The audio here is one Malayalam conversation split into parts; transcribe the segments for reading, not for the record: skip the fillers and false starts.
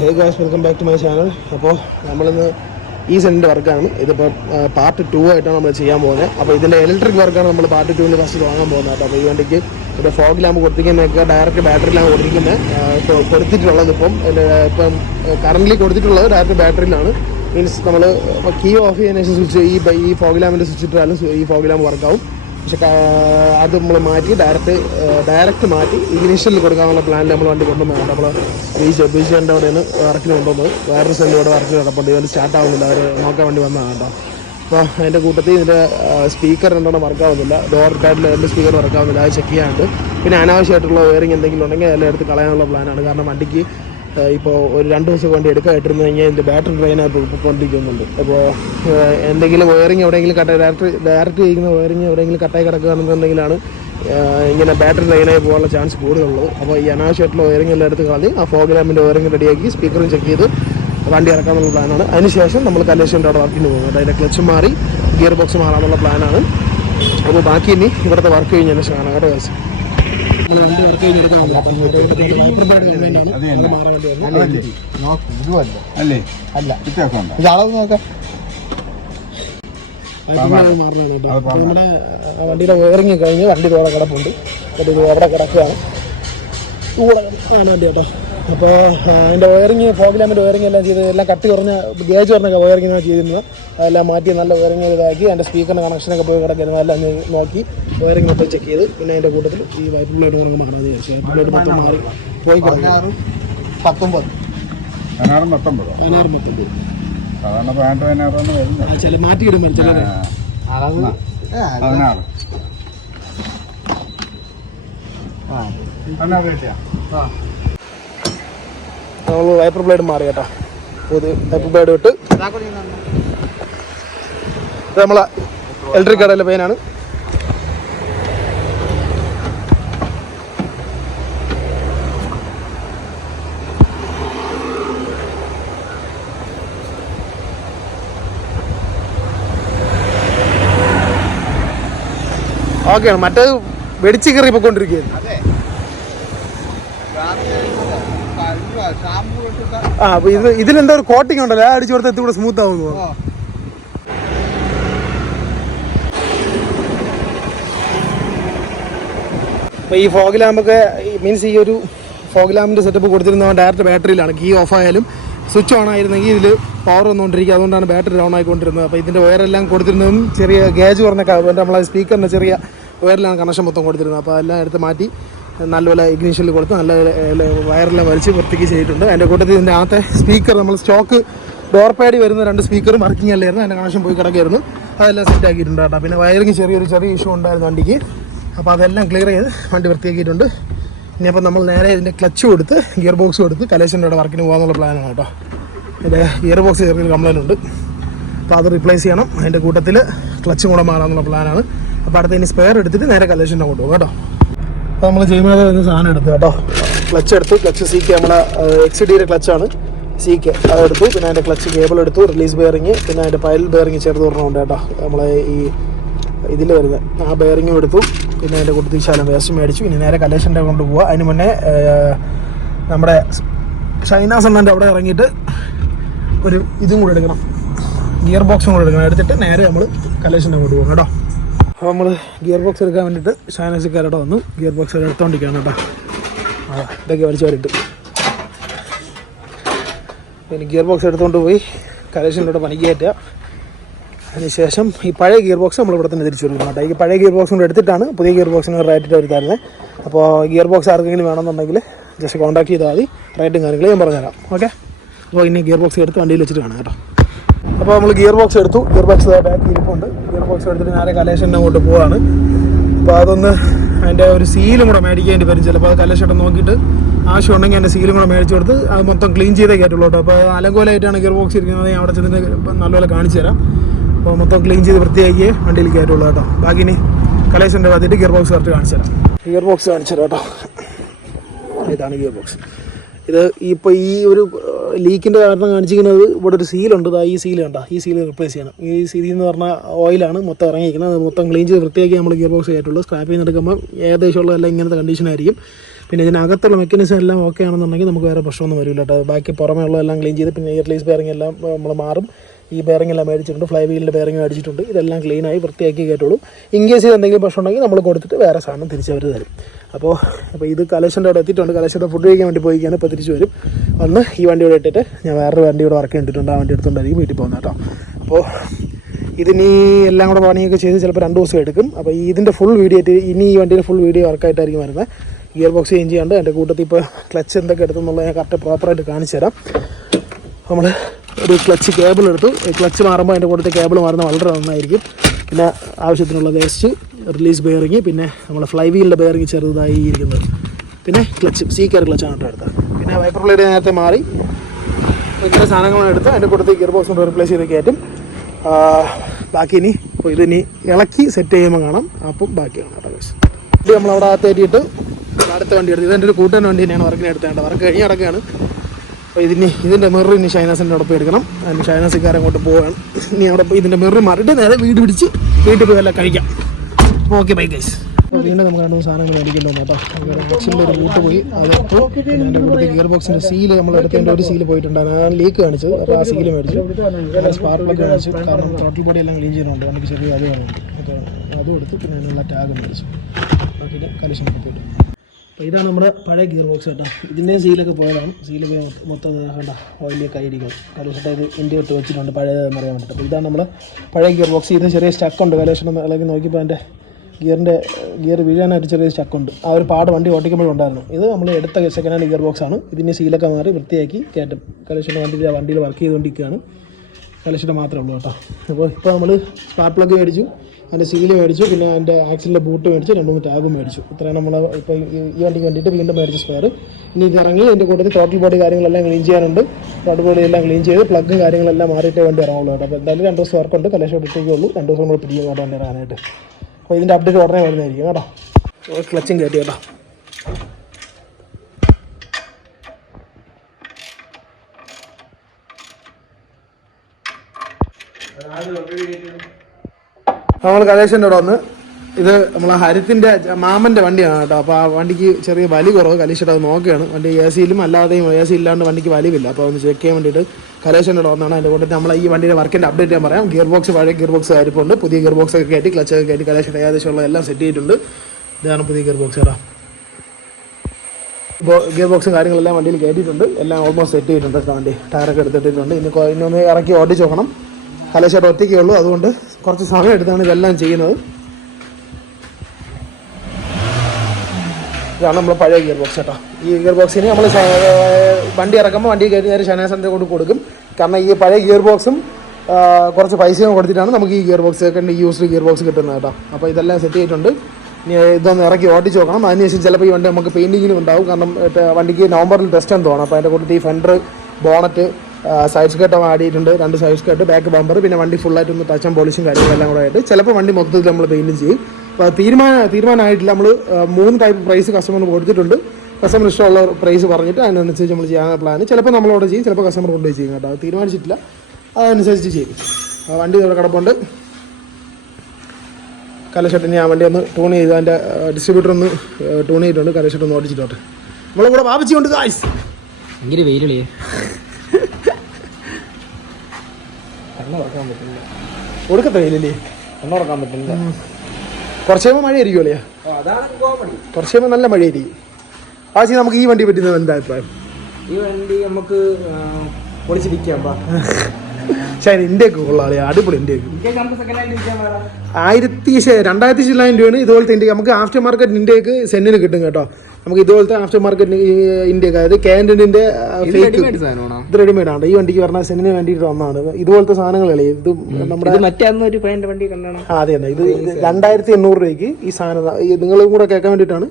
Hey guys, welcome back to my channel. അപ്പോൾ നമ്മളിന്ന് ഈ സെൻറ്റിൻ്റെ വർക്കാണ്. ഇതിപ്പോൾ പാർട്ട് 2 ആയിട്ടാണ് നമ്മൾ ചെയ്യാൻ പോകുന്നത്. അപ്പോൾ ഇതിൻ്റെ ഇലക്ട്രിക് വർക്കാണ് നമ്മൾ പാർട്ട് 2 ഫസ്റ്റ് തുടങ്ങാൻ പോകുന്നത് കേട്ടോ. അപ്പോൾ ഈ വണ്ടിക്ക് ഇവിടെ ഫോഗ് ലാമ്പ് കൊടുത്തിരിക്കുന്നതൊക്കെ ഡയറക്റ്റ് ബാറ്ററി ലാമ്പ് കൊടുത്തിരിക്കുന്നത്. ഇപ്പോൾ കൊടുത്തിട്ടുള്ളത് ഇപ്പം കറൻ്റ് കൊടുത്തിട്ടുള്ളത് ഡയറക്റ്റ് ബാറ്ററിയിലാണ്. മീൻസ് നമ്മൾ ഇപ്പോൾ കീ ഓഫ് ചെയ്യുന്നതിന് ശേഷം സ്വിച്ച് ഈ ഫോഗ് ലാമ്പിൻ്റെ സ്വിച്ച് ഇട്ടാലും ഈ ഫോഗ് ലാമ്പ് വർക്കാവും. പക്ഷെ അത് നമ്മൾ മാറ്റി ഡയറക്റ്റ് മാറ്റി ഇഗ്നിഷനിൽ കൊടുക്കാനുള്ള പ്ലാനിൽ നമ്മൾ വണ്ടി കൊണ്ടുവന്നത്. നമ്മൾ ബീച്ചിൻ്റെ അവിടെയാണ് വർക്കിന് കൊണ്ടുവന്നത്. വേറൊരു സ്ഥലം ഇവിടെ വർക്കിന് കിടപ്പുണ്ട്. ഇവർ സ്റ്റാർട്ട് ആവുന്നില്ല, അവർ നോക്കാൻ വേണ്ടി വന്നതാണ് കേട്ടോ. അപ്പോൾ അതിൻ്റെ കൂട്ടത്തിൽ ഇതിൻ്റെ സ്പീക്കർ രണ്ടെണ്ണം വർക്കാവുന്നില്ല. ഡോർ പാഡിൽ രണ്ട് സ്പീക്കർ വർക്കാവുന്നില്ല, അത് ചെക്ക് ചെയ്യാനുണ്ട്. പിന്നെ അനാവശ്യമായിട്ടുള്ള വയറിങ് എന്തെങ്കിലും ഉണ്ടെങ്കിൽ അതെല്ലാം എടുത്ത് കളയാനുള്ള പ്ലാനാണ്. കാരണം വണ്ടിക്ക് ഇപ്പോൾ ഒരു 2 ദിവസം വേണ്ടി എടുക്കാതിട്ടിരുന്നു കഴിഞ്ഞാൽ ഇതിൻ്റെ ബാറ്ററി ഡ്രെയിനായിട്ട് കൊണ്ടിരിക്കുന്നുണ്ട്. അപ്പോൾ എന്തെങ്കിലും വയറിങ് എവിടെയെങ്കിലും ഡയറക്റ്റ് ചെയ്യുന്ന വയറിങ് എവിടെയെങ്കിലും കട്ടായി കിടക്കുകയാണെന്നുണ്ടെങ്കിലാണ് ഇങ്ങനെ ബാറ്ററി ഡ്രെയിനായി പോകാനുള്ള ചാൻസ് കൂടുതലുള്ളത്. അപ്പോൾ ഈ അനാവശ്യമായിട്ടുള്ള വയറിങ് എല്ലാം എടുത്ത് കളഞ്ഞ് ആ ഫോഗ് ലാമ്പിൻ്റെ വയറിങ് റെഡിയാക്കി സ്പീക്കറും ചെക്ക് ചെയ്ത് വണ്ടി ഇറക്കാനുള്ള പ്ലാനാണ്. അതിനുശേഷം നമ്മൾ കലേശൻ്റെ അവിടെ വർക്കിന് പോകുന്നത്. അതിൻ്റെ ക്ലച്ച് മാറി ഗിയർ ബോക്സ് മാറാനുള്ള പ്ലാനാണ്. അപ്പോൾ ബാക്കി ഇനി ഇവിടുത്തെ വർക്ക് കഴിഞ്ഞതിന് ശേഷം കാണാം കേട്ടോ. വണ്ടി വർക്ക് കഴിഞ്ഞെടുക്കാൻ നമ്മുടെ വണ്ടിയുടെ വയറിങ് കഴിഞ്ഞ് വണ്ടി തോടെ കിടപ്പുണ്ട്. ഇത് അവിടെ കിടക്കുകയാണ്. കൂടെ ആണ് വണ്ടി കേട്ടോ. അപ്പോൾ അതിൻ്റെ വയറിങ് ഫോഗ് ലാമ്പിൻ്റെ വയറിങ് എല്ലാം ചെയ്ത് എല്ലാം കട്ടി കുറഞ്ഞ ഗേജ് പറഞ്ഞ വയറിങ്ങാണ് ചെയ്തിരുന്നത്. അതെല്ലാം മാറ്റി നല്ല വയറിങ് ഇതാക്കി അതിൻ്റെ സ്പീക്കറിൻ്റെ കണക്ഷനൊക്കെ പോയി കിടക്കുന്നത് എല്ലാം നോക്കി വയറിങ് മൊത്തം ചെക്ക് ചെയ്ത് പിന്നെ അതിൻ്റെ കൂട്ടത്തിൽ ഈ വൈപ്പ് ബ്ലേഡ് കൂടെ മാറാതെ വിചാരിച്ചു. വൈപ്പ് ബ്ലേഡ് മൊത്തം മാറി പോയി 16 19 ചില മാറ്റിയിടുമ്പോൾ ചില നമ്മൾ വൈപ്പർ ബ്ലേഡ് മാറി കേട്ടോ. പുതിയ വൈപ്പർ ബ്ലേഡ് വിട്ട് ഇത് നമ്മളെ ഇലക്ട്രിക് കടയിലെ പെയിനാണ്. ഓക്കെയാണ്. മറ്റേത് വെടിച്ച് കയറി പോയിക്കൊണ്ടിരിക്കുകയായിരുന്നു. ആ അപ്പൊ ഇതിലെന്താ ഒരു കോട്ടിങ് ഉണ്ടല്ലോ, അടിച്ചു കൊടുത്താൽ എത്തി കൂടെ സ്മൂത്ത് ആവുന്നു. അപ്പോൾ ഈ ഫോഗ് ലാമ്പൊക്കെ മീൻസ് ഈ ഒരു ഫോഗ് ലാമ്പിൻ്റെ സെറ്റപ്പ് കൊടുത്തിരുന്നത് ഡയറക്റ്റ് ബാറ്ററിയിലാണ്. കീ ഓഫ് ആയാലും സ്വിച്ച് ഓൺ ആയിരുന്നെങ്കിൽ ഇതിൽ പവർ വന്നുകൊണ്ടിരിക്കുക. അതുകൊണ്ടാണ് ബാറ്ററി ഡൗൺ ആയിക്കൊണ്ടിരുന്നത്. അപ്പോൾ ഇതിൻ്റെ വയറെല്ലാം കൊടുത്തിരുന്നതും ചെറിയ ഗേജ് പറഞ്ഞ നമ്മളെ സ്പീക്കറിൻ്റെ ചെറിയ വയറിലാണ് കണക്ഷൻ മൊത്തം കൊടുത്തിരുന്നത്. അപ്പോൾ അതെല്ലാം എടുത്ത് മാറ്റി നല്ലപോലെ ഇഗ്നിഷനിൽ കൊടുത്ത് നല്ല വയറെല്ലാം വലിച്ച് വൃത്തിക്ക് ചെയ്തിട്ടുണ്ട്. അതിൻ്റെ കൂട്ടത്തിൽ ഇതിൻ്റെ അകത്തെ സ്പീക്കർ നമ്മൾ സ്റ്റോക്ക് ഡോർ പാഡി വരുന്ന 2 സ്പീക്കറും വർക്കിംഗ് അല്ലായിരുന്നു. അതിൻ്റെ കണക്ഷൻ പോയി കിടക്കായിരുന്നു. അതെല്ലാം സെറ്റ് ആക്കിയിട്ടുണ്ട് കേട്ടോ. പിന്നെ വയറിങ് ചെറിയ ഇഷ്യൂ ഉണ്ടായിരുന്നു വണ്ടിക്ക്. അപ്പോൾ അതെല്ലാം ക്ലിയർ ചെയ്ത് വണ്ടി വൃത്തിയാക്കിയിട്ടുണ്ട്. ഇനിയപ്പോൾ നമ്മൾ നേരെ ഇതിൻ്റെ ക്ലച്ച് കൊടുത്ത് ഗിയർ ബോക്സ് കൊടുത്ത് കലേശൻ്റെ അവിടെ വർക്കിന് പോകാനുള്ള പ്ലാനാണ് കേട്ടോ. ഇതിൻ്റെ ഗിയർ ബോക്സ് ചെറിയൊരു കംപ്ലൈൻറ്റ് ഉണ്ട്. അപ്പോൾ അത് റീപ്ലേസ് ചെയ്യണം. അതിൻ്റെ കൂട്ടത്തിൽ ക്ലച്ചും കൂടെ മാറാനുള്ള പ്ലാനാണ്. അപ്പോൾ അടുത്ത് ഇനി സ്പെയർ എടുത്തിട്ട് നേരെ കലേശൻ്റെ കൊണ്ടുപോകും കേട്ടോ. അപ്പോൾ നമ്മൾ ചെയ്യുമ്പോൾ വരുന്ന സാധനം എടുത്തു കേട്ടോ. ക്ലച്ച് എടുത്തു. ക്ലച്ച് സീക്ക് നമ്മളെ XDയുടെ ക്ലച്ചാണ് സീക്ക്, അതെടുത്തു. പിന്നെ അതിൻ്റെ ക്ലച്ച് കേബിൾ എടുത്തു. റിലീസ് ബെയറിങ്, പിന്നെ അതിൻ്റെ പൈൽ ബെയറിങ് ചെറുത് പറഞ്ഞുണ്ട് കേട്ടോ. നമ്മളെ ഈ ഇതിൽ വരുന്നത് ആ ബെയറിങ്ങും എടുത്തു. പിന്നെ അതിൻ്റെ കൂട്ടത്തിൽ ശാലം വേസ്റ്റ് മേടിച്ചു. ഇനി നേരെ കലേശൻ്റെ കൊണ്ട് പോവുക. അതിന് മുന്നേ നമ്മുടെ ഷൈനാസ് എണ്ണൻ്റെ അവിടെ ഇറങ്ങിയിട്ട് ഒരു ഇതും കൂടെ എടുക്കണം, ഗിയർ ബോക്സും കൂടെ എടുക്കണം. എടുത്തിട്ട് നേരെ നമ്മൾ കലേശൻ്റെ കൊണ്ട് പോകും കേട്ടോ. അപ്പോൾ നമ്മൾ ഗിയർ ബോക്സ് എടുക്കാൻ വേണ്ടിയിട്ട് ഷൈനാസിക്കാരോടെ വന്നു. ഗിയർ ബോക്സ് എടുത്തോണ്ടിരിക്കുകയാണ് കേട്ടോ. ഇതൊക്കെ വലിച്ചു വരിട്ട് പിന്നെ ഗിയർ ബോക്സ് എടുത്തുകൊണ്ട് പോയി കലേശൻ്റെ പണിക്ക് കയറ്റുക. അതിനുശേഷം ഈ പഴയ ഗിയർ ബോക്സ് നമ്മൾ ഇവിടെ തന്നെ തിരിച്ചു കൊടുക്കണം കേട്ടോ. ഈ പഴയ ഗിയർ ബോക്സ് കൊണ്ട് എടുത്തിട്ടാണ് പുതിയ ഗിയർ ബോക്സിന് റേറ്റിട്ട് വരുത്താറുള്ളത്. അപ്പോൾ ഗിയർ ബോക്സ് ആർക്കെങ്കിലും വേണമെന്നുണ്ടെങ്കിൽ ജസ്റ്റ് കോൺടാക്ട് ചെയ്താൽ മതി. റേറ്റും കാര്യങ്ങളും ഞാൻ പറഞ്ഞുതരാം. ഓക്കെ. അപ്പോൾ ഇനി ഗിയർ ബോക്സ് എടുത്ത് വണ്ടിയിൽ വെച്ചിട്ട് കാണാം കേട്ടോ. അപ്പോൾ നമ്മൾ ഗിയർ ബോക്സ് എടുത്തു. ഗിയർ ബോക്സ് ബാക്ക് ഇരിപ്പുണ്ട്. ഗിയർ ബോക്സ് എടുത്തിട്ട് നേരെ കലേശൻ്റെ അങ്ങോട്ട് പോവാണ്. അപ്പോൾ അതൊന്ന് അതിൻ്റെ ഒരു സീലും കൂടെ മേടിക്കേണ്ടി വരും. ചിലപ്പോൾ അത് കലേശേട്ടൻ നോക്കിയിട്ട് ആവശ്യമുണ്ടെങ്കിൽ അതിൻ്റെ സീലും കൂടെ മേടിച്ച് കൊടുത്ത് അത് മൊത്തം ക്ലീൻ ചെയ്തേ കയറ്റുള്ളൂ കേട്ടോ. അപ്പോൾ അലങ്കോലമായിട്ടാണ് ഗിയർ ബോക്സ് ഇരിക്കുന്നത്. ഞാൻ അവിടെ ചെന്നിട്ട് നല്ലപോലെ കാണിച്ചു തരാം. അപ്പോൾ മൊത്തം ക്ലീൻ ചെയ്ത് വൃത്തിയാക്കി വണ്ടിയിൽ കയറ്റുള്ളൂ കേട്ടോ. ബാക്കി ഇനി കലേശൻ്റെ ഭാഗത്തിട്ട് ഗിയർ ബോക്സ് കറക്റ്റ് കാണിച്ചു തരാം. ഗിയർ ബോക്സ് കാണിച്ചു തരാം കേട്ടോ. ഇതാണ് ഗിയർ ബോക്സ്. ഇത് ഇപ്പോൾ ഈ ഒരു ലീക്കിൻ്റെ കാരണം കാണിച്ചിരിക്കുന്നത് ഇവിടെ ഒരു സീലുണ്ട്. ഈ സീൽ കണ്ട, ഈ സീൽ റിപ്ലേസ് ചെയ്യണം. ഈ സീൽ എന്ന് പറഞ്ഞാൽ ഓയിലാണ് മൊത്തം ഇറങ്ങിയിരിക്കുന്നത്. അത് മൊത്തം ക്ലീൻ ചെയ്ത് വൃത്തിയാക്കി നമ്മൾ ഗിയർ ബോക്സ് ആയിട്ടുള്ളൂ. സ്ക്രാപ്പ് ചെയ്തെടുക്കുമ്പോൾ ഏകദേശമുള്ളതെല്ലാം ഇങ്ങനത്തെ കണ്ടീഷനായിരിക്കും. പിന്നെ ഇതിനകത്തുള്ള മെക്കാനിസം എല്ലാം ഓക്കെ ആണെന്നുണ്ടെങ്കിൽ നമുക്ക് വേറെ പ്രശ്നമൊന്നും വരില്ല കേട്ടോ. ബാക്കി പുറമേ ഉള്ളതെല്ലാം ക്ലീൻ ചെയ്ത് പിന്നെ എയർ റിലീസ് ബെയറിംഗ് എല്ലാം നമ്മൾ മാറും. ഈ ബെയറിംഗ് എല്ലാം മേടിച്ചിട്ടുണ്ട്, ഫ്ലൈ വീലിൻ്റെ ബെയറിംഗ് മേടിച്ചിട്ടുണ്ട്. ഇതെല്ലാം ക്ലീനായി വൃത്തിയാക്കി കേട്ടുള്ളൂ. ഇൻ കേസ് എന്തെങ്കിലും പ്രശ്നം ഉണ്ടെങ്കിൽ നമ്മൾ കൊടുത്തിട്ട് വേറെ സാധനം തിരിച്ചവർ തരും. അപ്പോൾ ഇത് കലേഷൻ്റെ അവിടെ എത്തിയിട്ടുണ്ട്. കലേഷൻ്റെ ഫുഡ് കഴിക്കാൻ വേണ്ടി പോയിക്കാണ്. ഇപ്പോൾ തിരിച്ച് വരും. വന്ന് ഈ വണ്ടി ഇവിടെ ഇട്ടിട്ട് ഞാൻ വേറൊരു വണ്ടി ഇവിടെ വർക്ക് ചെയ്തിട്ടുണ്ട്. ആ വണ്ടി എടുത്തുകൊണ്ടായിരിക്കും വീട്ടിൽ പോകുന്നത് കേട്ടോ. അപ്പോൾ ഇതിനി എല്ലാം കൂടെ പണിയൊക്കെ ചെയ്ത് ചിലപ്പോൾ 2 ദിവസം എടുക്കും. അപ്പോൾ ഇതിൻ്റെ ഫുൾ വീഡിയോ ആയിട്ട് ഇനി ഈ വണ്ടിയുടെ ഫുൾ വീഡിയോ വർക്കായിട്ടായിരിക്കും വരുന്നത്. ഗിയർ ബോക്സ് ചേഞ്ച് ചെയ്യാണ്ട് എൻ്റെ കൂട്ടത്തിൽ ഇപ്പോൾ ക്ലച്ച് എന്തൊക്കെ എടുത്തെന്നുള്ളത് ഞാൻ കറക്റ്റ് പ്രോപ്പറായിട്ട് കാണിച്ചു തരാം. നമ്മൾ ഒരു ക്ലച്ച് കേബിൾ എടുത്തു. ക്ലച്ച് മാറുമ്പോൾ അതിൻ്റെ കൂട്ടത്തിൽ കേബിൾ മാറുന്നത് വളരെ നന്നായിരിക്കും. പിന്നെ ആവശ്യത്തിനുള്ള വേസ്റ്റ്, റിലീസ് ബെയറിങ്, പിന്നെ നമ്മൾ ഫ്ലൈ വീലിൻ്റെ ബെയറിങ് ചെറുതായി ഇരിക്കുന്നത്, പിന്നെ ക്ലച്ച് C-കെയർ ക്ലച്ചാണ് കേട്ടോ എടുത്തത്. പിന്നെ വൈപ്പർ പ്ലേറ്റ് നേരത്തെ മാറി ഇത്ര സാധനങ്ങളാണ് എടുത്ത് അതിൻ്റെ കൂട്ടത്തിൽ ഗിയർ ബോക്സ് കൊണ്ട് റീപ്ലേസ് ചെയ്ത് കയറ്റും. ബാക്കി ഇനി ഇപ്പോൾ ഇതിനി ഇളക്കി സെറ്റ് ചെയ്യുമ്പോൾ കാണാം. അപ്പം ബാക്കി കാണാം കേട്ടോ ഗൈസ്. ഇത് നമ്മളവിടെ അകത്തേറ്റിയിട്ട് അടുത്ത വണ്ടി എടുത്ത് ഇതെൻ്റെ ഒരു കൂട്ടുകാരൻ വണ്ടി തന്നെയാണ് വർക്കിന് എടുത്തേണ്ടത്. വർക്ക് കഴിഞ്ഞ് കിടക്കുകയാണ്. അപ്പോൾ ഇതിൻ്റെ മിറർ ഇനി ഷൈനാസിൻ്റെ അവിടെ പോയി എടുക്കണം. അതിന് ഷൈനാസിക്കാരൻ അങ്ങോട്ട് പോവുകയാണ്. ഇനി അവിടെ പോയി ഇതിൻ്റെ മിറർ മാറിയിട്ട് നേരെ വീട് പിടിച്ച് വീട്ടിൽ പോയി എല്ലാം കഴിക്കാം. Okay bye guys. വീണ്ടും നമുക്ക് 2 സാധനങ്ങൾ മേടിക്കുന്നുണ്ട് കേട്ടോ. ബോക്സിൻ്റെ ഒരു ബൂട്ട് പോയി അതെടുത്തു. എൻ്റെ കൂട്ടത്തിൽ ഗിയർ ബോക്സിൻ്റെ സീല് നമ്മൾ എടുത്തതിൻ്റെ ഒരു സീല് പോയിട്ടുണ്ടായിരുന്നു. ഞാൻ ലീക്ക് കാണിച്ചത്. അപ്പോൾ ആ സീല് മേടിച്ചു. സ്പാർക്ക് പ്ലഗ് കാണിച്ചു. കാരണം ടോട്ടൽ ബോഡി എല്ലാം ക്ലീൻ ചെയ്യുന്നുണ്ട്. എനിക്ക് ചെറിയ അത് വേണം. അതും എടുത്ത് പിന്നെ അതിനുള്ള ടാഗ് മേടിച്ചു. ഓക്കെ കലീഷൻ പോയിട്ട്. അപ്പോൾ ഇതാണ് നമ്മുടെ പഴയ ഗിയർ ബോക്സ് കേട്ടോ. ഇതിൻ്റെയും സീലൊക്കെ പോയതാണ്. സീല് പോയി മൊത്തം കണ്ട ഓയിലേക്ക് ആയിരിക്കും. കലീഷൻ്റെ ഇത് ഇന്ത്യ ഇട്ട് വെച്ചിട്ടുണ്ട് പഴയതെന്ന് അറിയാൻ വേണ്ടിയിട്ട്. അപ്പോൾ ഇതാണ് നമ്മൾ പഴയ ഗിയർ ബോക്സ്. ഇതിന് ചെറിയ സ്റ്റക്കുണ്ട്. കലീഷൻ അല്ലെങ്കിൽ നോക്കിയപ്പോൾ എൻ്റെ ഗിയർ വീഴാനായിട്ട് ചെറിയ സ്റ്റക്കുണ്ട്. ആ ഒരു പാട് വണ്ടി ഓടിക്കുമ്പോഴുണ്ടായിരുന്നു. ഇത് നമ്മൾ എടുത്ത സെക്കൻഡ് ഹാൻഡ് ഗിയർ ബോക്സാണ്. ഇതിന് സീലൊക്കെ മാറി വൃത്തിയാക്കി കയറ്റും. കലീഷൻ്റെ വണ്ടിയിൽ വർക്ക് ചെയ്തുകൊണ്ടിരിക്കുകയാണ്. കലീഷൻ്റെ മാത്രമേ ഉള്ളൂ കേട്ടോ. അപ്പോൾ ഇപ്പോൾ നമ്മൾ സ്പാർക്ക് പ്ലഗ് മേടിച്ചു, അതിൻ്റെ സീല് മേടിച്ചു, പിന്നെ അതിൻ്റെ ആക്സിലിൻ്റെ ബൂട്ട് മേടിച്ചു, 2-3 ടാഗും മേടിച്ചു. ഇത്രയും നമ്മൾ ഇപ്പോൾ ഈ വണ്ടിക്ക് വേണ്ടിയിട്ട് വീണ്ടും മേടിച്ച സ്പെയർ. ഇനി ഇത് ഇറങ്ങി അതിൻ്റെ കൂട്ടത്തിൽ ടോട്ടൽ ബോഡി കാര്യങ്ങളെല്ലാം ക്ലീൻ ചെയ്യാനുണ്ട്. ടോട്ടൽ ബോഡി എല്ലാം ക്ലീൻ ചെയ്ത് പ്ലഗ് കാര്യങ്ങളെല്ലാം മാറിയിട്ടേ വണ്ടി ഇറങ്ങുള്ളൂ കേട്ടോ. അപ്പോൾ എന്തായാലും 2 ദിവസം വർക്കുണ്ട്. കലേശം ഇട്ടേക്കേ ഉള്ളൂ. 2 ദിവസം കൂടെ പിടിക്കും കേട്ടോ വണ്ടി ഇറങ്ങാനായിട്ട്. അപ്പോൾ ഇതിൻ്റെ അപ്ഡേറ്റ് ഉടനെ വരുന്നതായിരിക്കും കേട്ടോ. ക്ലച്ചും കയറ്റി കേട്ടോ. നമ്മൾ കലേശൻ്റെ അവിടെ വന്ന് ഇത് നമ്മളെ ഹരിത്തിൻ്റെ മാമൻ്റെ വണ്ടിയാണ് കേട്ടോ. അപ്പോൾ ആ വണ്ടിക്ക് ചെറിയ വലി കുറവ്. കലേശയുടെ അത് നോക്കുകയാണ്. വണ്ടി AC-യിലും അല്ലാതെയും AC ഇല്ലാണ്ട് വണ്ടിക്ക് വലിവില്ല. അപ്പോൾ ഒന്ന് ചെക്ക് ചെയ്യാൻ വേണ്ടിയിട്ട് കലേശൻ്റെ അവിടെ വന്നാണ്. അതിൻ്റെ കൂട്ടത്തിൽ നമ്മൾ ഈ വണ്ടിയുടെ വർക്കിൻ്റെ അപ്ഡേറ്റ് ഞാൻ പറയാം. ഗിയർ ബോക്സ് പഴയ ഗിയർ ബോക്സ് കാര്യമുണ്ട്. പുതിയ ഗിയർ ബോക്സ് ഒക്കെ കയറ്റി ക്ലച്ചൊക്കെ കയറ്റി കലേശയുടെ ഏകദേശമുള്ള എല്ലാം സെറ്റ് ചെയ്തിട്ടുണ്ട്. ഇതാണ് പുതിയ ഗിയർ ബോക്സ് കേട്ടോ. ഇപ്പോൾ ഗിയർ ബോക്സും കാര്യങ്ങളെല്ലാം വണ്ടിയിൽ കയറ്റിയിട്ടുണ്ട്. എല്ലാം ഓൾമോസ്റ്റ് സെറ്റ് ചെയ്തിട്ടുണ്ട് വണ്ടി. ടയറൊക്കെ എടുത്തിട്ടുണ്ട്. ഇന്നൊന്ന് ഇറക്കി ഓടിച്ച് നോക്കണം. കലേശയുടെ ഒറ്റയ്ക്കേ ഉള്ളൂ. അതുകൊണ്ട് കുറച്ച് സമയം എടുത്താണ് ഇതെല്ലാം ചെയ്യുന്നത്. ഇതാണ് നമ്മൾ പഴയ ഗിയർ ബോക്സ് കേട്ടോ. ഈ ഗിയർ ബോക്സിന് നമ്മൾ വണ്ടി ഇറക്കുമ്പോൾ വണ്ടി കയറ്റി നേരെ ഷനാസൻ്റെ കൊണ്ട് കൊടുക്കും. കാരണം ഈ പഴയ ഗിയർ ബോക്സും കുറച്ച് പൈസയും കൊടുത്തിട്ടാണ് നമുക്ക് ഈ ഗിയർ ബോക്സ് ഒക്കെ യൂസ്ഡ് ഗിയർ ബോക്സ് കിട്ടുന്നത് കേട്ടോ. അപ്പോൾ ഇതെല്ലാം സെറ്റ് ചെയ്തിട്ടുണ്ട്. ഇനി ഇതൊന്ന് ഇറക്കി ഓടിച്ച് നോക്കണം. അതിനുശേഷം ചിലപ്പോൾ ഈ വണ്ടി നമുക്ക് പെയിൻറ്റിങ്ങിനും ഉണ്ടാവും. കാരണം വണ്ടിക്ക് നവംബറിൽ ടെസ്റ്റ് എന്ന് തോന്നണം. അപ്പോൾ അതിൻ്റെ കൂട്ടത്തിൽ ഈ ഫെൻഡർ, ബോണറ്റ്, സൈഡ് സ്കേർട്ട് ആടിയിട്ടുണ്ട്. 2 സൈഡ് സ്കേർട്ട്, ബാക്ക് ബമ്പർ, പിന്നെ വണ്ടി ഫുള്ളായിട്ടൊന്ന് ടച്ച് ആൻഡ് പോളിഷും കാര്യങ്ങളെല്ലാം കൂടെ ആയിട്ട് ചിലപ്പോൾ വണ്ടി മൊത്തത്തിൽ നമ്മൾ പെയിൻറ്റും ചെയ്യും. അപ്പോൾ തീരുമാനമായിട്ടില്ല. നമ്മൾ 3 ടൈപ്പ് പ്രൈസ് കസ്റ്റമറിന് കൊടുത്തിട്ടുണ്ട്. കസ്റ്റമർ ഇഷ്ടമുള്ള പ്രൈസ് പറഞ്ഞിട്ട് അതിനനുസരിച്ച് നമ്മൾ ചെയ്യാൻ പ്ലാൻ. ചിലപ്പോൾ നമ്മളോട് ചെയ്യും, ചിലപ്പോൾ കസ്റ്റമർ കൊണ്ടുപോയി ചെയ്യും കേട്ടോ. അത് തീരുമാനിച്ചിട്ടില്ല. അതനുസരിച്ച് ചെയ്യും. വണ്ടി ഇവിടെ കിടപ്പുണ്ട്. കലശട്ടിന് ഞാൻ വണ്ടി ഒന്ന് ട്യൂൺ ചെയ്ത് അതിൻ്റെ ഡിസ്ട്രിബ്യൂട്ടർ ഒന്ന് ട്യൂൺ ചെയ്തിട്ടുണ്ട്. കലശട്ട് ഒന്ന് ഓടിച്ചിട്ടോട്ടെ. നമ്മളെ കൂടെ വാപിച്ചുകൊണ്ട് ഗായ്സ് ഭയങ്കര വെയിലളിയേ. ഉറക്കാൻ പറ്റില്ല. ഒടുക്കത്തെ വെയിലല്ലേ? ഉറക്കാൻ പറ്റില്ല. കുറച്ച് കഴിയുമ്പോൾ മഴയായിരിക്കുമല്ലേ? കുറച്ച് കഴിയുമ്പോൾ നല്ല മഴയായിരിക്കും. ആശി നമുക്ക് ഈ വണ്ടിയെ പറ്റി എന്താ അഭിപ്രായം? ഈ വണ്ടി നമുക്ക് പൊളിച്ചിരിക്കാം. പക്ഷേ ഇന്ത്യക്ക് കൊള്ളാം. അടിപൊളി. ഇന്ത്യക്ക് 2000 രൂപയാണ് ഇതുപോലത്തെ ഇന്ത്യക്ക്. നമുക്ക് ആഫ്റ്റർ മാർക്കറ്റ് ഇന്ത്യക്ക് സെന്നിന് കിട്ടും കേട്ടോ. നമുക്ക് ഇതുപോലത്തെ ആഫ്റ്റർ മാർക്കറ്റ് ഇന്ത്യക്ക്, അതായത് കാൻഡിൻ്റെ ഇത് റെഡിമെയ്ഡ് ആണ്. ഈ വണ്ടിക്ക് പറഞ്ഞാൽ സെന്നിന് വേണ്ടിയിട്ട് വന്നതാണ്. ഇതുപോലത്തെ സാധനങ്ങളല്ലേ ഇത് നമ്മുടെ അതെ തന്നെ. ഇത് 2800 രൂപയ്ക്ക് ഈ സാധനം നിങ്ങളും കൂടെ കേൾക്കാൻ വേണ്ടിയിട്ടാണ്.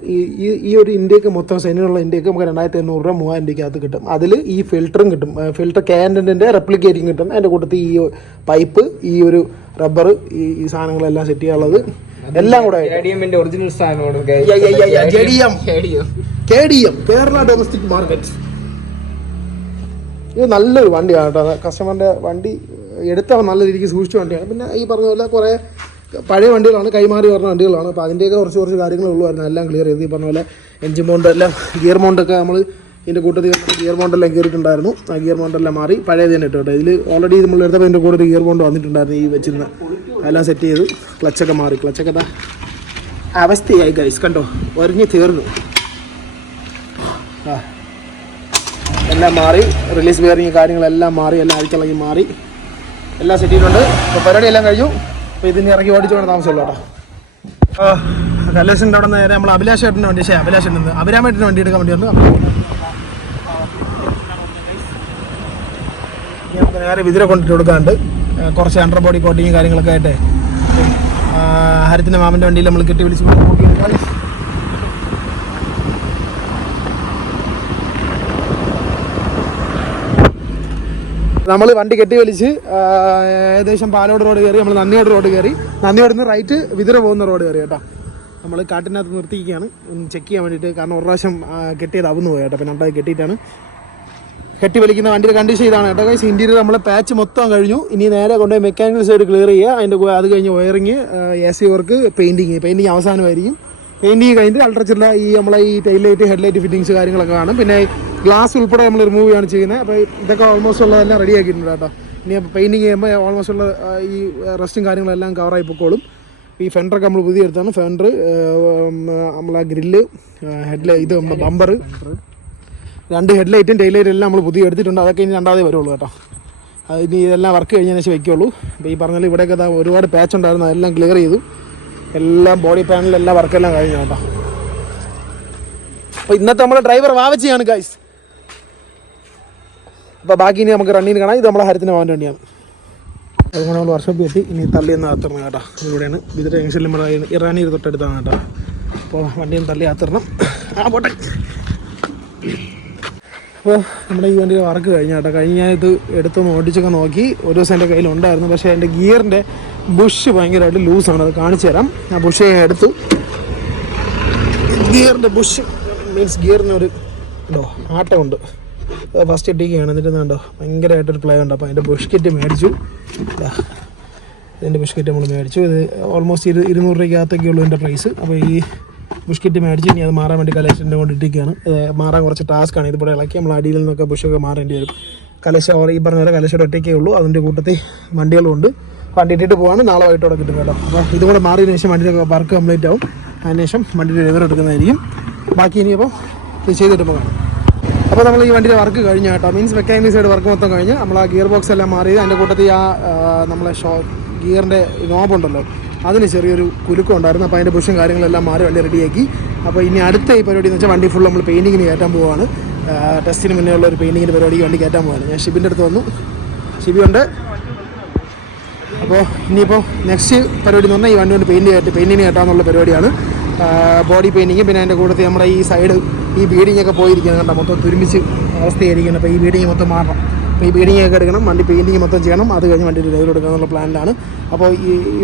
ഈ ഒരു ഇന്ത്യക്ക് മൊത്തം സെന്നിനുള്ള ഇന്ത്യക്ക് നമുക്ക് 2800 രൂപ 3000 രൂപയ്ക്കകത്ത് കിട്ടും. അതിൽ ഈ ഫിൽറ്ററും കിട്ടും. ഫിൽറ്റർ കാൻഡിൻ്റെ റെപ്ലിക്കേറ്റിംഗ് കിട്ടും. അതിൻ്റെ കൂട്ടത്തിൽ ഈ പൈപ്പ്, ഈ ഒരു റബ്ബർ, ഈ സാധനങ്ങളെല്ലാം സെറ്റ് ചെയ്യാനുള്ളത് എല്ലാം കൂടെ ഒറിജിനൽ കേരള ഡൊമസ്റ്റിക് മാർക്കറ്റ്. ഇത് നല്ലൊരു വണ്ടിയാണ് കേട്ടോ. കസ്റ്റമറിൻ്റെ വണ്ടി എടുത്തവൻ നല്ല രീതിക്ക് സൂക്ഷിച്ച വണ്ടിയാണ്. പിന്നെ ഈ പറഞ്ഞ പോലെ കുറേ പഴയ വണ്ടികളാണ്, കൈമാറി വരുന്ന വണ്ടികളാണ്. അപ്പോൾ അതിൻ്റെയൊക്കെ കുറച്ച് കാര്യങ്ങളുള്ളായിരുന്നു. എല്ലാം ക്ലിയർ ചെയ്ത് ഈ പറഞ്ഞ പോലെ എഞ്ചിൻ മൗണ്ട് എല്ലാം, ഗിയർ മൗണ്ടൊക്കെ നമ്മൾ ഇതിൻ്റെ കൂട്ടത്തിൽ ഗിയർ മൗണ്ടെല്ലാം കയറിയിട്ടുണ്ടായിരുന്നു. ആ ഗിയർ മൗണ്ടെല്ലാം മാറി പഴയത് തന്നെ ഇട്ടു കേട്ടോ. ഇതിൽ ഓൾറെഡി നമ്മൾ എടുത്തപ്പോൾ ഇതിൻ്റെ കൂടെ ഒരു ഗിയർ മൗണ്ട് വന്നിട്ടുണ്ടായിരുന്നു ഈ വെച്ചിരുന്ന. എല്ലാം സെറ്റ് ചെയ്തു, ക്ലച്ചൊക്കെ മാറി. ക്ലച്ചൊക്കെ അവസ്ഥയായി ഗൈസ്, കണ്ടോ ഒരിഞ്ഞ് തീർന്നു. ആ എല്ലാം മാറി, റിലീസ് ബെയറിങ് കാര്യങ്ങളെല്ലാം മാറി, എല്ലാം അഴിച്ചിളങ്ങി മാറി, എല്ലാം സെറ്റ് ചെയ്തിട്ടുണ്ട്. അപ്പോൾ പരിപാടിയെല്ലാം കഴിഞ്ഞു. അപ്പോൾ ഇതിന് ഇറങ്ങി ഓടിച്ചു വേണം താമസമുള്ളൂ കേട്ടോ. കല്ലേശൻ്റെ അവിടെ നിന്ന് നേരെ നമ്മൾ അഭിലാഷ് ചേട്ടൻ്റെ വണ്ടി, അഭിലാഷ് ഉണ്ട്, അഭിരാമേട്ടൻ്റെ വണ്ടി എടുക്കാൻ വേണ്ടി വന്നു. നമുക്ക് നേരെ വിതിര കൊണ്ടിട്ട് കൊടുക്കാറുണ്ട്. കുറച്ച് അണ്ടർ ബോഡി കോട്ടിങ് കാര്യങ്ങളൊക്കെ ആയിട്ട് ഹരിത്തിൻ്റെ മാമൻ്റെ വണ്ടിയിൽ നമ്മൾ കെട്ടി വിളിച്ച് നമ്മൾ വണ്ടി കെട്ടി വലിച്ച് ഏകദേശം പാലോട് റോഡ് കയറി, നമ്മൾ നന്ദിയോട് റോഡ് കയറി, നന്ദിയോട് നിന്ന് റൈറ്റ് വിതിര പോകുന്ന റോഡ് കയറി കേട്ടോ. നമ്മൾ കാട്ടിനകത്ത് നിർത്തിയിരിക്കുകയാണ് ചെക്ക് ചെയ്യാൻ വേണ്ടിയിട്ട്. കാരണം ഒരു പ്രാവശ്യം കെട്ടിയത് അവന്ന് പോയി കേട്ടോ. പിന്നെ രണ്ടായി കെട്ടിയിട്ടാണ് കെട്ടി വലിക്കുന്ന വണ്ടിയുടെ കണ്ടീഷൻ ഇതാണ് കേട്ടോ ഗൈസ്. ഇൻറ്റീരിയർ നമ്മളെ പാച്ച് മൊത്തം കഴിഞ്ഞു. ഇനി നേരെ കൊണ്ടുപോയി മെക്കാനിക്കൽ സൈഡ് ക്ലിയർ ചെയ്യുക. അതിൻ്റെ അത് കഴിഞ്ഞ് വയറിങ്, AC വർക്ക്, പെയിൻറ്റിങ് അവസാനമായിരിക്കും. പെയിൻറ്റിങ് കഴിഞ്ഞിട്ട് അൾട്രച്ചില്ല ഈ നമ്മളെ ഈ tail light, head light fittings കാര്യങ്ങളൊക്കെ കാണും. പിന്നെ ഗ്ലാസ് ഉൾപ്പെടെ നമ്മൾ റിമൂവ് ചെയ്യുകയാണ് ചെയ്യുന്നത്. അപ്പോൾ ഇതൊക്കെ ഓൾമോസ്റ്റ് ഉള്ളതെല്ലാം റെഡി ആക്കിയിട്ടുണ്ട് കേട്ടോ. ഇനി അപ്പോൾ പെയിൻറ്റിങ് ചെയ്യുമ്പോൾ ഓൾമോസ്റ്റ് ഉള്ള ഈ റസ്റ്റും കാര്യങ്ങളെല്ലാം കവറായി പൊക്കോളും. ഈ ഫെൻഡറൊക്കെ നമ്മൾ പുതിയ എടുത്താണ്. ഫെൻഡർ, നമ്മളെ ഗ്രില്ല്, ഇത് ബമ്പർ, 2 ഹെഡ് ലൈറ്റും ടെയിൽ ലൈറ്റും എല്ലാം നമ്മൾ പുതിയ എടുത്തിട്ടുണ്ട്. അതൊക്കെ ഇനി രണ്ടാമതേ വരുള്ളൂ കേട്ടോ. അതിന് ഇതെല്ലാം വർക്ക് കഴിഞ്ഞതിന് ശേഷം വയ്ക്കുള്ളൂ. അപ്പോൾ ഈ പറഞ്ഞാൽ ഇവിടെയൊക്കെ ഒരുപാട് പാച്ച് ഉണ്ടായിരുന്നു, അതെല്ലാം ക്ലിയർ ചെയ്തു. എല്ലാം ബോഡി പാനലെല്ലാം വർക്കെല്ലാം കഴിഞ്ഞു കേട്ടോ. അപ്പോൾ ഇന്നത്തെ നമ്മുടെ ഡ്രൈവർ വാവച്ചിയാണ് ഗൈസ്. അപ്പോൾ ബാക്കി ഇനി നമുക്ക് റണ്ണിന് കാണാം. ഇത് നമ്മളെ ഹരിത്തിൻ്റെ മാവൻ്റെ വണ്ടിയാണ്. അതുകൊണ്ട് നമ്മൾ വർക്ക്ഷോപ്പിൽ എത്തി. ഇനി തള്ളിയെന്ന് അകത്തിറണം കേട്ടോ. ഇവിടെയാണ് ഇതിൻ്റെ ജംഗ്ഷനിൽ നമ്മൾ ഇറാനി തൊട്ടടുത്താണ് കേട്ടോ. അപ്പോൾ വണ്ടിയൊന്ന് തള്ളി അകത്തിറണം. പോട്ടെ. അപ്പോൾ നമ്മുടെ ഈ വണ്ടിയുടെ വർക്ക് കഴിഞ്ഞ കേട്ടോ. ഞാൻ ഇത് എടുത്തൊന്ന് ഓടിച്ചൊക്കെ നോക്കി. ഒരു ദിവസം എൻ്റെ കയ്യിലുണ്ടായിരുന്നു. പക്ഷേ എൻ്റെ ഗിയറിൻ്റെ ബുഷ് ഭയങ്കരമായിട്ട് ലൂസാണ്. അത് കാണിച്ചു തരാം. ആ ബുഷ് ഞാൻ എടുത്തു. ഗിയറിൻ്റെ ബുഷ് മീൻസ് ഗിയറിനൊരു ഉണ്ടോ ആട്ടമുണ്ട്. ഫസ്റ്റ് ഇട്ടിരിക്കുകയാണ്. എന്നിട്ട് കണ്ടോ ഭയങ്കരമായിട്ടൊരു പ്ലേ ഉണ്ട്. അപ്പോൾ അതിൻ്റെ ബുഷ് കിറ്റ് മേടിച്ചു. ഇതിൻ്റെ ബുഷ് കിറ്റ് നമ്മൾ മേടിച്ചു. ഇത് ഓൾമോസ്റ്റ് 200 രൂപയ്ക്കകത്തൊക്കെ ഉള്ളൂ ഇതിൻ്റെ പ്രൈസ്. അപ്പോൾ ഈ ബുഷ് കിറ്റ് മേടിച്ച് ഇനി അത് മാറാൻ വേണ്ടി കലേശൻ്റെ കൊണ്ട് ഇട്ടിരിക്കുകയാണ്. മാറാൻ കുറച്ച് ടാസ്ക്കാണ്. ഇതിവിടെ ഇളക്കി നമ്മൾ അടിയിൽ നിന്നൊക്കെ ബുഷൊക്കെ മാറേണ്ടി വരും. കലേശ ഈ പറഞ്ഞ പോലെ കലേശയുടെ ഒറ്റയ്ക്കേ ഉള്ളൂ. അതിൻ്റെ കൂട്ടത്തിൽ വണ്ടികളുണ്ട്. വണ്ടി ഇട്ടിട്ട് പോവാണ്. നാളെ വൈകിട്ടോടെ കിട്ടും കേട്ടോ. അപ്പോൾ ഇതും കൂടെ മാറിയതിന് ശേഷം വണ്ടിയുടെ വർക്ക് കംപ്ലീറ്റ് ആവും. അതിനുശേഷം വണ്ടിയുടെ ഡ്രൈവർ എടുക്കുന്നതായിരിക്കും. ബാക്കി ഇനിയിപ്പോൾ ഇത് ചെയ്തിട്ട് പോകാം. അപ്പോൾ നമ്മൾ ഈ വണ്ടിയുടെ വർക്ക് കഴിഞ്ഞു കേട്ടോ. മീൻസ് മെക്കാനിക് സൈഡ് വർക്ക് മൊത്തം കഴിഞ്ഞ് നമ്മൾ ആ ഗിയർ ബോക്സ് എല്ലാം മാറിയത്. അതിൻ്റെ കൂട്ടത്തിൽ നമ്മളെ ഗിയറിൻ്റെ നോബുണ്ടല്ലോ, അതിന് ചെറിയൊരു കുലുക്കം ഉണ്ടായിരുന്നു. അപ്പോൾ അതിൻ്റെ ബുഷും കാര്യങ്ങളെല്ലാം മാറി വണ്ടി റെഡിയാക്കി. അപ്പോൾ ഇനി അടുത്ത ഈ പരിപാടി എന്ന് വെച്ചാൽ വണ്ടി ഫുൾ നമ്മൾ പെയിൻറ്റിങ്ങിന് കയറ്റാൻ പോവുകയാണ്. ടെസ്റ്റിന് മുന്നേ ഉള്ള ഒരു പെയിൻറ്റിങ്ങിൻ്റെ പരിപാടിക്ക് വണ്ടി കയറ്റാൻ പോവുകയാണ്. ഞാൻ ഷിബിൻ്റെ അടുത്ത് വന്നു. ഷിബി ഉണ്ട്. അപ്പോൾ ഇനിയിപ്പോൾ നെക്സ്റ്റ് പരിപാടി എന്ന് പറഞ്ഞാൽ ഈ വണ്ടി കൊണ്ട് പെയിൻറ്റിങ് കയറ്റാമെന്നുള്ള പരിപാടിയാണ്. ബോഡി പെയിൻറ്റിങ്, പിന്നെ അതിൻ്റെ കൂട്ടത്തിൽ നമ്മുടെ ഈ സൈഡ് ഈ ബീഡിങ്ങൊക്കെ പോയിരിക്കുന്നത് കണ്ടോ, മൊത്തം തുരുമ്പിച്ച് അവസ്ഥയായിരിക്കണം. അപ്പോൾ ഈ ബീഡിങ് മൊത്തം മാറണം. അപ്പോൾ ഈ ബീഡിങ് ഒക്കെ എടുക്കണം, വണ്ടി പെയിൻറ്റിങ് മൊത്തം ചെയ്യണം. അത് കഴിഞ്ഞ് വണ്ടി ഡ്രൈവർ എടുക്കുക എന്നുള്ള പ്ലാനിലാണ്. അപ്പോൾ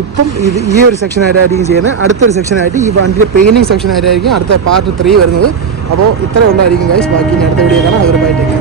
ഇപ്പം ഈ ഒരു സെക്ഷനായിട്ടായിരിക്കും ചെയ്യുന്നത്. അടുത്തൊരു സെക്ഷനായിട്ട് ഈ വണ്ടിയുടെ പെയിൻറ്റിങ് സെക്ഷനായിട്ടായിരിക്കും അടുത്ത പാർട്ട് 3 വരുന്നത്. അപ്പോൾ ഇത്രയേ ഉള്ളതായിരിക്കും ഗൈസ്. ബാക്കി ഇനി അടുത്ത വീഡിയോ കാണാം. അതൊരു ബൈ.